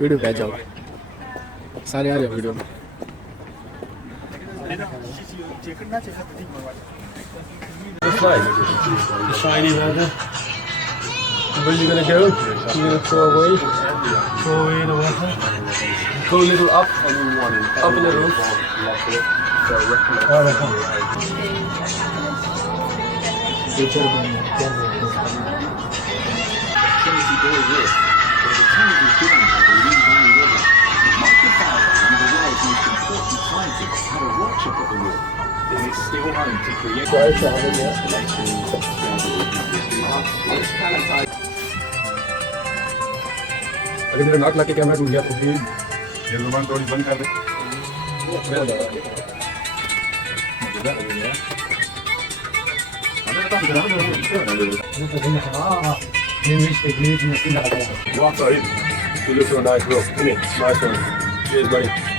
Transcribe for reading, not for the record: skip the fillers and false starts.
Video पे आ जाओ, सारे आ रहे हो वीडियो में। The shiny water. Where are you gonna go? You're gonna throw away the water. Go a little up in the roof. अगर मेरा नाक लग के कैमरा टूट गया तो फिर ये जुबान थोड़ी बंद कर दे। You walked right in. You look so nice, bro. Nice one. Cheers, buddy.